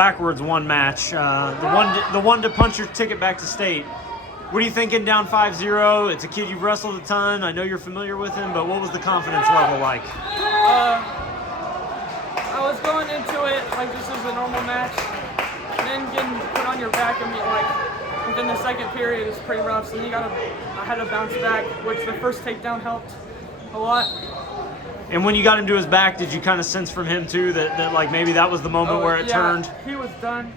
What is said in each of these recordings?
Backwards one match, the one to punch your ticket back to state. What are you thinking down 5-0? It's a kid you've wrestled a ton. I know you're familiar with him, but what was the confidence level like? I was going into it like this was a normal match, and then getting put on your back and like within the second period is pretty rough. So then I had to bounce back, which the first takedown helped a lot. And when you got him to his back, did you kind of sense from him too that like maybe that was the moment where it turned? He was done.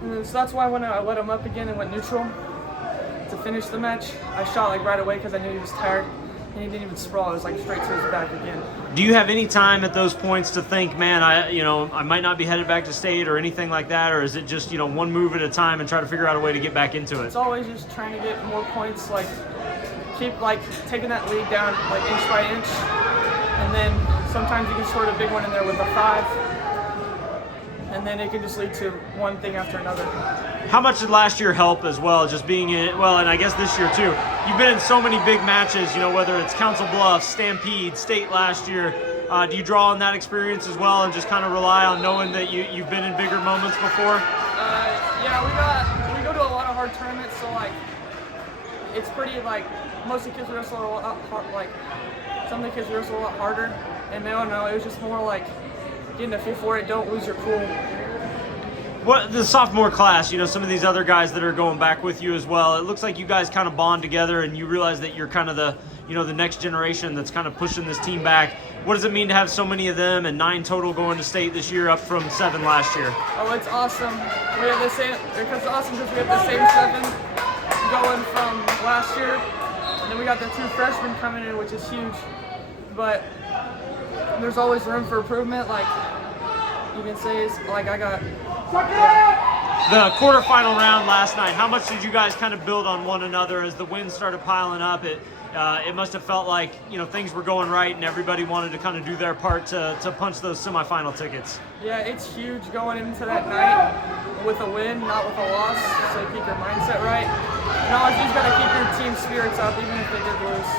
And so that's why when I let him up again and went neutral to finish the match, I shot like right away because I knew he was tired. And he didn't even sprawl. It was like straight to his back again. Do you have any time at those points to think, man, I might not be headed back to state or anything like that, or is it just one move at a time and try to figure out a way to get back into it? It's always just trying to get more points, like keep like taking that lead down like inch by inch, and then sometimes you can score a big one in there with a 5, and then it can just lead to one thing after another. How much did last year help as well, just being in, and I guess this year too? You've been in so many big matches, whether it's Council Bluffs, Stampede, State last year. Do you draw on that experience as well and just kind of rely on knowing that you've been in bigger moments before? Yeah, we go to a lot of hard tournaments, so like it's pretty like most of the kids wrestle a lot hard, like some of the kids wrestle a lot harder, and they don't know. It was just more like getting a feel for it. Don't lose your cool. What the sophomore class, some of these other guys that are going back with you as well, it looks like you guys kind of bond together and you realize that you're kind of the next generation that's kind of pushing this team back. What does it mean to have so many of them and 9 total going to state this year up from 7 last year? Oh, it's awesome. We have the same, it's awesome because we have the same 7 going from last year. And then we got the 2 freshmen coming in, which is huge. But there's always room for improvement. Like you can say, I got. The quarterfinal round last night, how much did you guys kind of build on one another as the wins started piling up? It must have felt like things were going right and everybody wanted to kind of do their part to punch those semifinal tickets. Yeah, it's huge going into that night with a win, not with a loss, so keep your mindset right. And always just got to keep your team spirits up even if they did lose.